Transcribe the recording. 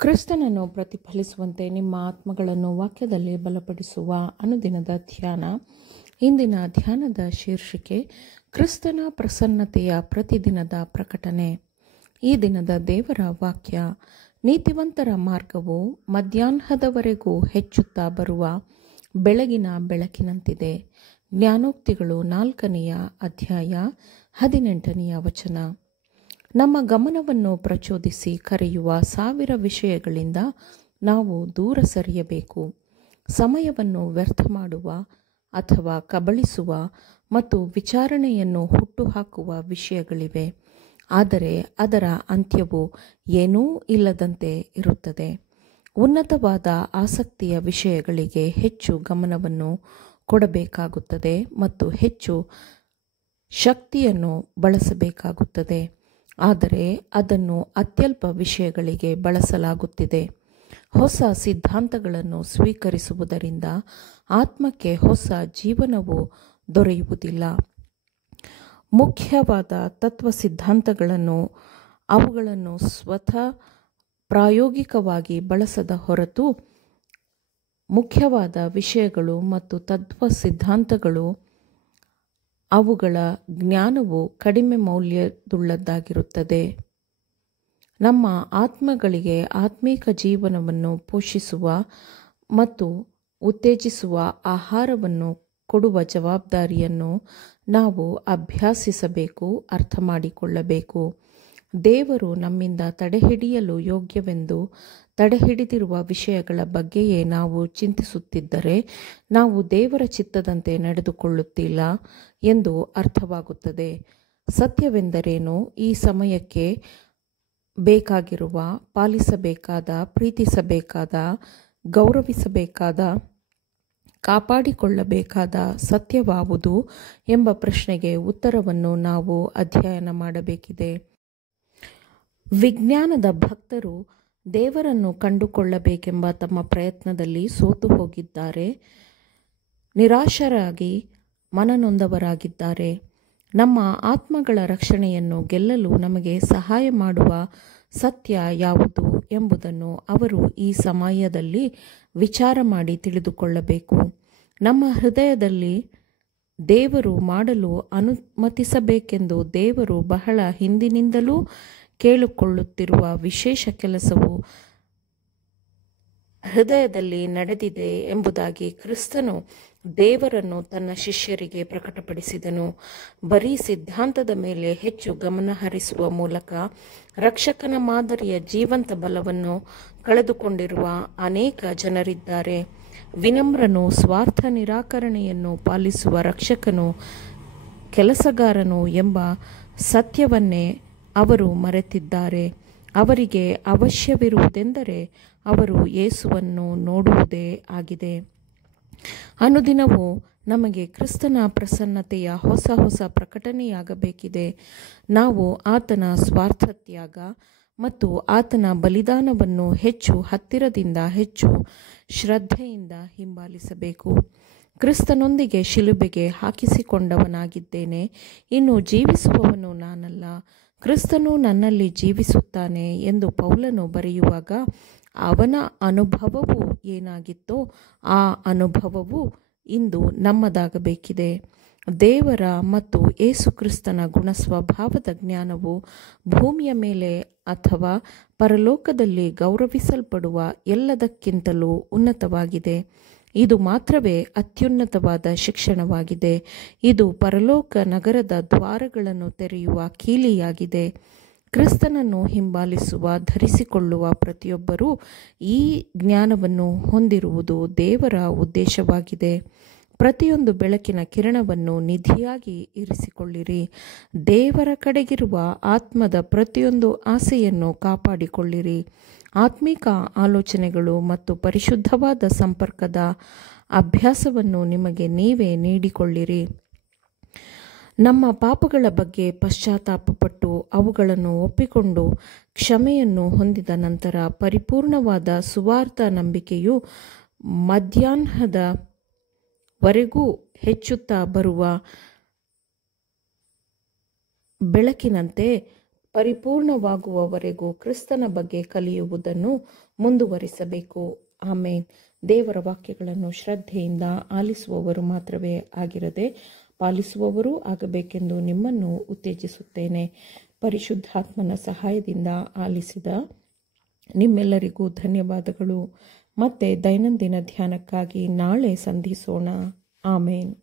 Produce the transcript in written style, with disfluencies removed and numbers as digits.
ಕ್ರಿಸ್ತನನ್ನು ಪ್ರತಿಫಲಿಸುವಂತೆ ನಿಮ್ಮ ಆತ್ಮಗಳನ್ನು ವಾಕ್ಯದಲ್ಲಿ ಬಲಪಡಿಸುವ ಅನುದಿನದ ಧ್ಯಾನ. ಇಂದಿನ ಧ್ಯಾನದ ಶೀರ್ಷಿಕೆ ಕ್ರಿಸ್ತನ ಪ್ರಸನ್ನತೆಯ ಪ್ರತಿದಿನದ ಪ್ರಕಟಣೆ. ಈ ದಿನದ ದೇವರ ವಾಕ್ಯ, ನೀತಿವಂತರ ಮಾರ್ಗವು ಮಧ್ಯಾಹ್ನದವರೆಗೂ ಹೆಚ್ಚುತ್ತಾ ಬರುವ ಬೆಳಗಿನ ಬೆಳಕಿನಂತಿದೆ. ಜ್ಞಾನೋಕ್ತಿಗಳು 4ನೇ ಅಧ್ಯಾಯ 18ನೇ ವಚನ. ನಮ್ಮ ಗಮನವನ್ನು ಪ್ರಚೋದಿಸಿ ಕರೆಯುವ 1000 ವಿಷಯಗಳಿಂದ ನಾವು ದೂರ ಸರಿಯಬೇಕು. ಸಮಯವನ್ನು ವ್ಯರ್ಥ ಮಾಡುವ ಅಥವಾ ಕಬಳಿಸುವ ಮತ್ತು ವಿಚಾರಣೆಯನ್ನು ಹುಟ್ಟುಹಾಕುವ ವಿಷಯಗಳಿವೆ, ಆದರೆ ಅದರ ಅಂತ್ಯವು ಏನೂ ಇಲ್ಲದಂತೆ ಇರುತ್ತದೆ. ಉನ್ನತವಾದ ಆಸಕ್ತಿಯ ವಿಷಯಗಳಿಗೆ ಹೆಚ್ಚು ಗಮನವನ್ನು ಕೊಡಬೇಕಾಗುತ್ತದೆ ಮತ್ತು ಹೆಚ್ಚು ಶಕ್ತಿಯನ್ನು ಬಳಸಬೇಕಾಗುತ್ತದೆ, ಆದರೆ ಅದನ್ನು ಅತ್ಯಲ್ಪ ವಿಷಯಗಳಿಗೆ ಬಳಸಲಾಗುತ್ತಿದೆ. ಹೊಸ ಸಿದ್ಧಾಂತಗಳನ್ನು ಸ್ವೀಕರಿಸುವುದರಿಂದ ಆತ್ಮಕ್ಕೆ ಹೊಸ ಜೀವನವು ದೊರೆಯುವುದಿಲ್ಲ. ಮುಖ್ಯವಾದ ತತ್ವ ಸಿದ್ಧಾಂತಗಳನ್ನು ಅವುಗಳನ್ನು ಸ್ವತಃ ಪ್ರಾಯೋಗಿಕವಾಗಿ ಬಳಸದ ಹೊರತು ಮುಖ್ಯವಾದ ವಿಷಯಗಳು ಮತ್ತು ತತ್ವ ಸಿದ್ಧಾಂತಗಳು ಅವುಗಳ ಜ್ಞಾನವು ಕಡಿಮೆ ಮೌಲ್ಯದುಳ್ಳದ್ದಾಗಿರುತ್ತದೆ. ನಮ್ಮ ಆತ್ಮಗಳಿಗೆ ಆತ್ಮಿಕ ಜೀವನವನ್ನು ಪೋಷಿಸುವ ಮತ್ತು ಉತ್ತೇಜಿಸುವ ಆಹಾರವನ್ನು ಕೊಡುವ ಜವಾಬ್ದಾರಿಯನ್ನು ನಾವು ಅಭ್ಯಾಸಿಸಬೇಕು, ಅರ್ಥ ಮಾಡಿಕೊಳ್ಳಬೇಕು. ದೇವರು ನಮ್ಮಿಂದ ತಡೆಹಿಡಿಯಲು ಯೋಗ್ಯವೆಂದು ತಡೆಹಿಡಿದಿರುವ ವಿಷಯಗಳ ಬಗ್ಗೆಯೇ ನಾವು ಚಿಂತಿಸುತ್ತಿದ್ದರೆ ನಾವು ದೇವರ ಚಿತ್ತದಂತೆ ನಡೆದುಕೊಳ್ಳುತ್ತಿಲ್ಲ ಎಂದು ಅರ್ಥವಾಗುತ್ತದೆ. ಸತ್ಯವೆಂದರೇನು? ಈ ಸಮಯಕ್ಕೆ ಬೇಕಾಗಿರುವ, ಪಾಲಿಸಬೇಕಾದ, ಪ್ರೀತಿಸಬೇಕಾದ, ಗೌರವಿಸಬೇಕಾದ, ಕಾಪಾಡಿಕೊಳ್ಳಬೇಕಾದ ಸತ್ಯವಾವುದು ಎಂಬ ಪ್ರಶ್ನೆಗೆ ಉತ್ತರವನ್ನು ನಾವು ಅಧ್ಯಯನ ಮಾಡಬೇಕಿದೆ. ವಿಜ್ಞಾನದ ಭಕ್ತರು ದೇವರನ್ನು ಕಂಡುಕೊಳ್ಳಬೇಕೆಂಬ ತಮ್ಮ ಪ್ರಯತ್ನದಲ್ಲಿ ಸೋತು ಹೋಗಿದ್ದಾರೆ, ನಿರಾಶರಾಗಿ ಮನನೊಂದವರಾಗಿದ್ದಾರೆ. ನಮ್ಮ ಆತ್ಮಗಳ ರಕ್ಷಣೆಯನ್ನು ಗೆಲ್ಲಲು ನಮಗೆ ಸಹಾಯ ಮಾಡುವ ಸತ್ಯ ಯಾವುದು ಎಂಬುದನ್ನು ಅವರು ಈ ಸಮಯದಲ್ಲಿ ವಿಚಾರ ಮಾಡಿ ತಿಳಿದುಕೊಳ್ಳಬೇಕು. ನಮ್ಮ ಹೃದಯದಲ್ಲಿ ದೇವರು ಮಾಡಲು ಅನುಮತಿಸಬೇಕೆಂದು ದೇವರು ಬಹಳ ಹಿಂದಿನಿಂದಲೂ ಕೇಳಿಕೊಳ್ಳುತ್ತಿರುವ ವಿಶೇಷ ಕೆಲಸವು ಹೃದಯದಲ್ಲಿ ನಡೆದಿದೆ ಎಂಬುದಾಗಿ ಕ್ರಿಸ್ತನು ದೇವರನ್ನು ತನ್ನ ಶಿಷ್ಯರಿಗೆ ಪ್ರಕಟಪಡಿಸಿದನು. ಬರೀ ಸಿದ್ಧಾಂತದ ಮೇಲೆ ಹೆಚ್ಚು ಗಮನ ಹರಿಸುವ ಮೂಲಕ ರಕ್ಷಕನ ಮಾದರಿಯ ಜೀವಂತ ಬಲವನ್ನು ಕಳೆದುಕೊಂಡಿರುವ ಅನೇಕ ಜನರಿದ್ದಾರೆ. ವಿನಮ್ರನು, ಸ್ವಾರ್ಥ ನಿರಾಕರಣೆಯನ್ನು ಪಾಲಿಸುವ ರಕ್ಷಕನು ಕೆಲಸಗಾರನು ಎಂಬ ಸತ್ಯವನ್ನೇ ಅವರು ಮರೆತಿದ್ದಾರೆ. ಅವರಿಗೆ ಅವಶ್ಯವಿರುವುದೆಂದರೆ ಅವರು ಯೇಸುವನ್ನು ನೋಡುವುದೇ ಆಗಿದೆ. ಅನುದಿನವೂ ನಮಗೆ ಕ್ರಿಸ್ತನ ಪ್ರಸನ್ನತೆಯ ಹೊಸ ಪ್ರಕಟಣೆಯಾಗಬೇಕಿದೆ. ನಾವು ಆತನ ಸ್ವಾರ್ಥತ್ಯಾಗ ಮತ್ತು ಆತನ ಬಲಿದಾನವನ್ನು ಹೆಚ್ಚು ಹತ್ತಿರದಿಂದ, ಹೆಚ್ಚು ಶ್ರದ್ಧೆಯಿಂದ ಹಿಂಬಾಲಿಸಬೇಕು. ಕ್ರಿಸ್ತನೊಂದಿಗೆ ಶಿಲುಬೆಗೆ ಹಾಕಿಸಿಕೊಂಡವನಾಗಿದ್ದೇನೆ, ಇನ್ನು ಜೀವಿಸುವವನು ನಾನಲ್ಲ, ಕ್ರಿಸ್ತನು ನನ್ನಲ್ಲಿ ಜೀವಿಸುತ್ತಾನೆ ಎಂದು ಪೌಲನು ಬರೆಯುವಾಗ ಅವನ ಅನುಭವವು ಏನಾಗಿತ್ತೋ ಆ ಅನುಭವವು ಇಂದು ನಮ್ಮದಾಗಬೇಕಿದೆ. ದೇವರ ಮತ್ತು ಯೇಸು ಕ್ರಿಸ್ತನ ಗುಣಸ್ವಭಾವದ ಜ್ಞಾನವು ಭೂಮಿಯ ಮೇಲೆ ಅಥವಾ ಪರಲೋಕದಲ್ಲಿ ಗೌರವಿಸಲ್ಪಡುವ ಎಲ್ಲದಕ್ಕಿಂತಲೂ ಉನ್ನತವಾಗಿದೆ. ಇದು ಮಾತ್ರವೇ ಅತ್ಯುನ್ನತವಾದ ಶಿಕ್ಷಣವಾಗಿದೆ. ಇದು ಪರಲೋಕ ನಗರದ ದ್ವಾರಗಳನ್ನು ತೆರೆಯುವ ಕೀಲಿಯಾಗಿದೆ. ಕ್ರಿಸ್ತನನ್ನು ಹಿಂಬಾಲಿಸುವ, ಧರಿಸಿಕೊಳ್ಳುವ ಪ್ರತಿಯೊಬ್ಬರೂ ಈ ಜ್ಞಾನವನ್ನು ಹೊಂದಿರುವುದು ದೇವರ ಉದ್ದೇಶವಾಗಿದೆ. ಪ್ರತಿಯೊಂದು ಬೆಳಕಿನ ಕಿರಣವನ್ನು ನಿಧಿಯಾಗಿ ಇರಿಸಿಕೊಳ್ಳಿರಿ. ದೇವರ ಕಡೆಗಿರುವ ಆತ್ಮದ ಪ್ರತಿಯೊಂದು ಆಸೆಯನ್ನು ಕಾಪಾಡಿಕೊಳ್ಳಿರಿ. ಆತ್ಮಿಕ ಆಲೋಚನೆಗಳು ಮತ್ತು ಪರಿಶುದ್ಧವಾದ ಸಂಪರ್ಕದ ಅಭ್ಯಾಸವನ್ನು ನಿಮಗೆ ನೀವೇ ನೀಡಿಕೊಳ್ಳಿರಿ. ನಮ್ಮ ಪಾಪಗಳ ಬಗ್ಗೆ ಪಶ್ಚಾತ್ತಾಪಪಟ್ಟು ಅವುಗಳನ್ನು ಒಪ್ಪಿಕೊಂಡು ಕ್ಷಮೆಯನ್ನು ಹೊಂದಿದ ನಂತರ ಪರಿಪೂರ್ಣವಾದ ಸುವಾರ್ಥ ನಂಬಿಕೆಯು ಮಧ್ಯಾಹ್ನದವರೆಗೂ ಹೆಚ್ಚುತ್ತಾ ಬರುವ ಬೆಳಕಿನಂತೆ ಪರಿಪೂರ್ಣವಾಗುವವರೆಗೂ ಕ್ರಿಸ್ತನ ಬಗ್ಗೆ ಕಲಿಯುವುದನ್ನು ಮುಂದುವರಿಸಬೇಕು. ಆಮೇನ್. ದೇವರ ವಾಕ್ಯಗಳನ್ನು ಶ್ರದ್ಧೆಯಿಂದ ಆಲಿಸುವವರು ಮಾತ್ರವೇ ಆಗಿರದೆ ಪಾಲಿಸುವವರೂ ಆಗಬೇಕೆಂದು ನಿಮ್ಮನ್ನು ಉತ್ತೇಜಿಸುತ್ತೇನೆ. ಪರಿಶುದ್ಧಾತ್ಮನ ಸಹಾಯದಿಂದ ಆಲಿಸಿದ ನಿಮ್ಮೆಲ್ಲರಿಗೂ ಧನ್ಯವಾದಗಳು. ಮತ್ತೆ ದೈನಂದಿನ ಧ್ಯಾನಕ್ಕಾಗಿ ನಾಳೆ ಸಂಧಿಸೋಣ. ಆಮೇನ್.